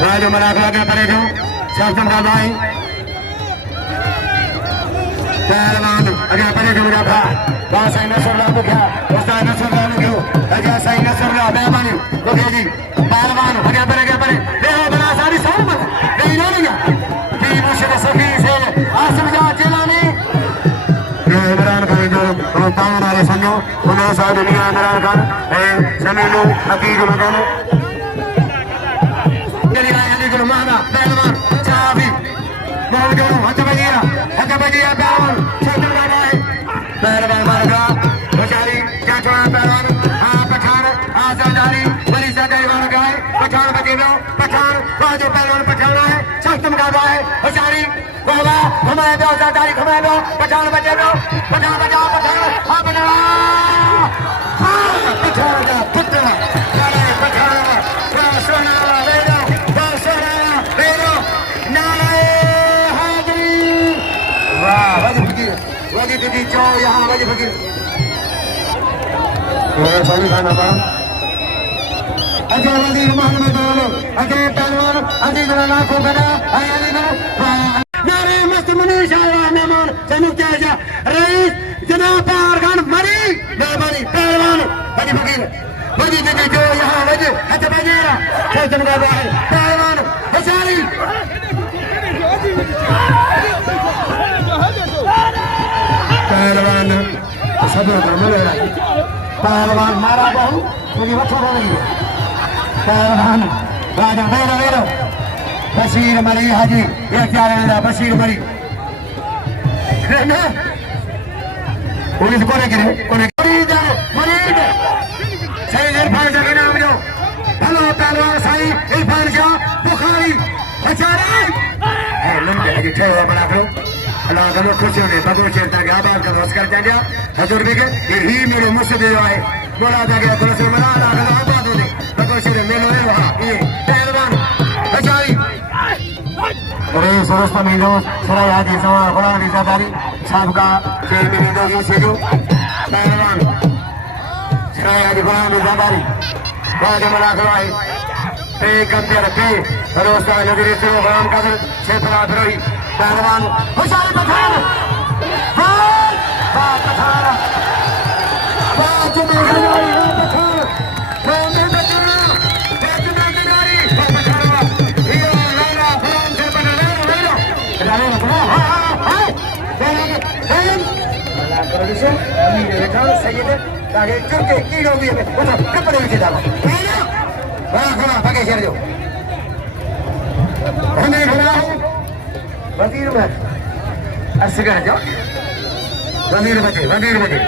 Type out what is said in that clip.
राजू मना के पड़े जो शासन का भाई पहलवान अगर पड़े जो मेरा भा वहाँ सही नसरुल्लाह को क्या उस्ताद नसरुल्लाह को क्यों अगर सही नसरुल्लाह बेमानी को क्या जी पहलवान अगर पड़े देखो बना सारी सौ मत नहीं नहीं कि मुझे सभी से आसम जा चलाने इमरान खान जो ताऊ नारे संजो उन्हें साथ दुनिया इमरान खान जमीनों हकीक मकानों चलिए अली गुरु महाना पहलवान चाबी मौजो हज बजिया पहलवान छोटा बाबा है पहलवान मारगा बेचारी चाचवा पहलवान हाँ पठान आजादारी बड़ी सदैवान गाय पठान बजेलो पठान बाजू पहलवान पठाना है सप्तम गावा है बेचारी बाबा हमारे दो आजादारी हमारे दो पठान बजेलो पठान बजाओ पठान हाँ बना हाँ पठान का पुत्र पठान सोना वजी दीदी जो यहाँ वजी फकीर सभी खाना पा अजय वजीर मोहम्मद बोलो अजय पहलवान अजय गुलाला को बना अली गुरु नारे मस्त मनीष आया मेहमान संयुक्त आजा रईस जनाब पारगान मरी मेहमानी पहलवान वजी फकीर वजी दीदी जो यहाँ वजी हज बजेरा खेतन का भाई पहलवान बेचारी पहलवान सब पहलवान मारा बहु मुझे बच्चों को लगी पहलवान राजा मेरा मेरा बशीर मरी हाजी ये क्या रहना बशीर मरी पुलिस को लेकर मरीज सही इरफान का नाम जो हेलो पहलवान सही इरफान शाह बुखारी बेचारे लंबे ठेवा बना करो अल्लाह का खुशी होने बगोर चेता के आबाद का नमस्कार जाएगा हजूर भी के ही मेरे मुझसे जो है बोला था कि तुलसी मना अल्लाह का आबाद होने बगोर चेते मेलो है वहाँ ये पहलवान बेचारी अरे सरस्ता मीनो सराय हाजी सवा बड़ा रिश्तेदारी साहब का जेल में दोगी से जो पहलवान सराय हाजी बड़ा रिश्तेदारी बाजे मना करवाए पे कब्जे रखे रोस्ता नजर से बराम का क्षेत्र फिरोही पहलवान हुशारी पठान पठान वजीर में असगर जो वजीर बजे